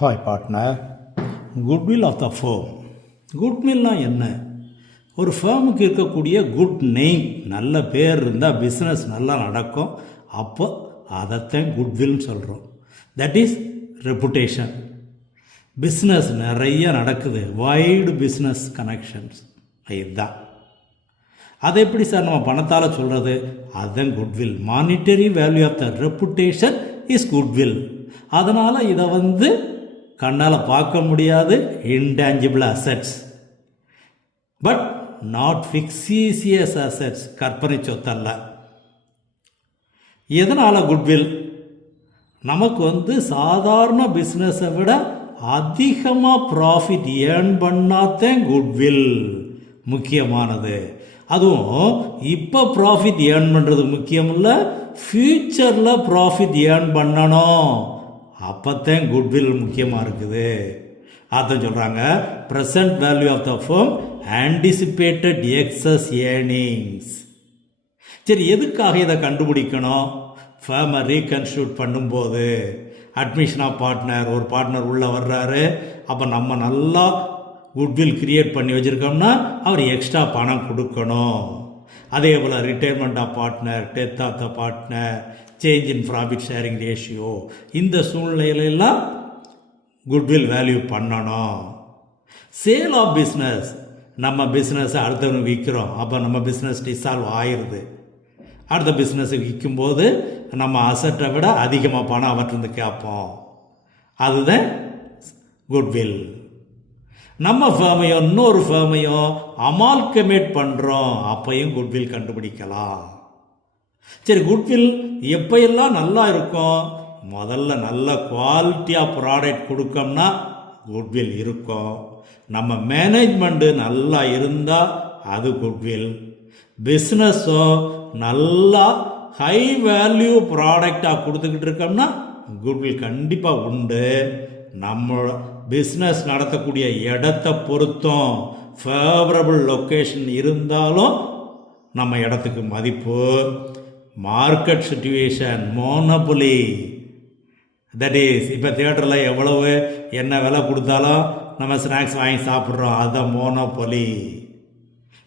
Hi partner. Goodwill of the firm. குட்வில்னால் என்ன? ஒரு ஃபேமுக்கு இருக்கக்கூடிய குட் நேம், நல்ல பேர் இருந்தால் பிஸ்னஸ் நல்லா நடக்கும். அப்போ அதைத்தான் குட்வில்னு சொல்கிறோம். That is reputation. பிஸ்னஸ் நிறைய நடக்குது, வைடு பிஸ்னஸ் கனெக்ஷன்ஸ், இதுதான். அதை எப்படி சார் நம்ம பணத்தால் சொல்கிறது? அதுதான் goodwill. Monetary value of the reputation is goodwill. அதனால் இதை கண்ணால் பார்க்க முடியாது, intangible assets, but not fictitious assets, கற்பனை சொத்தல்ல. எதனால் குட்வில்? நமக்கு சாதாரண பிஸ்னஸை விட அதிகமாக ப்ராஃபிட் ஏர்ன் பண்ணாதான் குட்வில் முக்கியமானது. அதுவும் இப்போ ப்ராஃபிட் ஏர்ன் பண்ணுறது முக்கியம் இல்லை, ஃப்யூச்சரில் ப்ராஃபிட் ஏர்ன் பண்ணணும், அப்போத்தான் குட்வில் முக்கியமாக இருக்குது. அதான் சொல்கிறாங்க, present value of the firm anticipated excess earnings. சரி, எதுக்காக இதை கண்டுபிடிக்கணும்? ஃபேமை ரீகன்ஸ்டியூட் பண்ணும்போது அட்மிஷன் ஆஃப் பார்ட்னர், ஒரு பார்ட்னர் உள்ளே வர்றாரு, அப்போ நம்ம நல்லா குட்வில் கிரியேட் பண்ணி வச்சுருக்கோம்னா அவர் எக்ஸ்ட்ரா பணம் கொடுக்கணும். அதே போல் retirement of partner, death of the partner, change in profit sharing ratio, இந்த சூழ்நிலையிலெல்லாம் குட்வில் வேல்யூ பண்ணணும். சேல் ஆஃப் பிஸ்னஸ், நம்ம பிஸ்னஸை அடுத்தவங்க விற்கிறோம், அப்போ நம்ம பிஸ்னஸ் டிசால்வ் ஆயிடுது. அடுத்த பிஸ்னஸை விற்கும்போது நம்ம அசட்டை விட அதிகமாக பணம் அவற்றிருந்து கேட்போம், அதுதான் குட்வில். நம்ம ஃபேமையும் இன்னொரு ஃபேமையும் அமால்கமேட் பண்ணுறோம், அப்பையும் குட்வில் கண்டுபிடிக்கலாம். சரி, குட்வில் எப்போயெல்லாம் நல்லா இருக்கும்? முதல்ல நல்ல குவாலிட்டியாக ப்ராடக்ட் கொடுக்கோம்னா குட்வில் இருக்கும். நம்ம மேனேஜ்மெண்ட்டு நல்லா இருந்தால் அது குட்வில். பிஸ்னஸும் நல்லா ஹை வேல்யூ ப்ராடக்டாக கொடுத்துக்கிட்டு இருக்கோம்னா குட்வில் கண்டிப்பாக உண்டு. நம்ம பிஸ்னஸ் நடத்தக்கூடிய இடத்தை பொறுத்தும் ஃபேவரபிள் லொக்கேஷன் இருந்தாலும் நம்ம இடத்துக்கு மதிப்பு. Market situation, monopoly, that is இப்போ தியேட்டரில் எவ்வளவு என்ன விலை கொடுத்தாலும் நம்ம ஸ்நாக்ஸ் வாங்கி சாப்பிட்றோம், அதுதான் மோனோபொலி,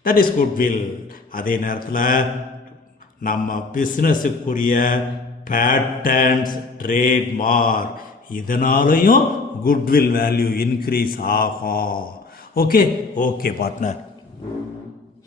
தட் இஸ் குட்வில். அதே நேரத்தில் நம்ம பிஸ்னஸுக்குரிய பேட்டன்ஸ், ட்ரேட்மார்க், இதனாலையும் குட்வில் வேல்யூ இன்க்ரீஸ் ஆகும். Okay partner.